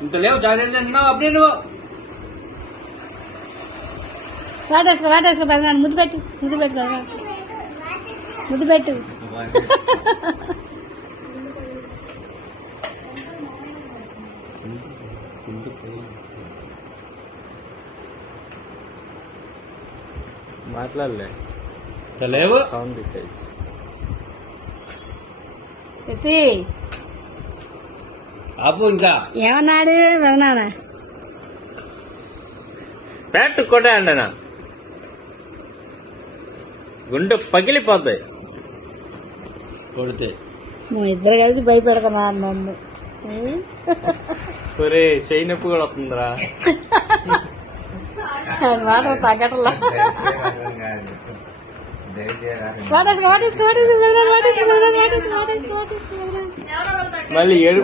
ఇంత లేవు జాగ్రత్త తింటున్నావు అప్పుడే నువ్వు వాటేసుకో బెదనాన్ని ముద్దు పెట్టు ముద్దు పెట్టు మాట్లాడలే లేవు సౌండ్ డిసైడ్ ఆపు ఇంకా ఏమన్నాడు బెదనాన్న ప్యాట్ కొట్టాయండి అన్న గుండె పగిలిపోతాయి కొడితే ఇద్దరు కలిసి భయపెడుతున్నారు నన్ను ఒరే చేయి నొప్పి కూడా వస్తుందిరా మాట తగ్గట్లా మళ్ళీ ఏడు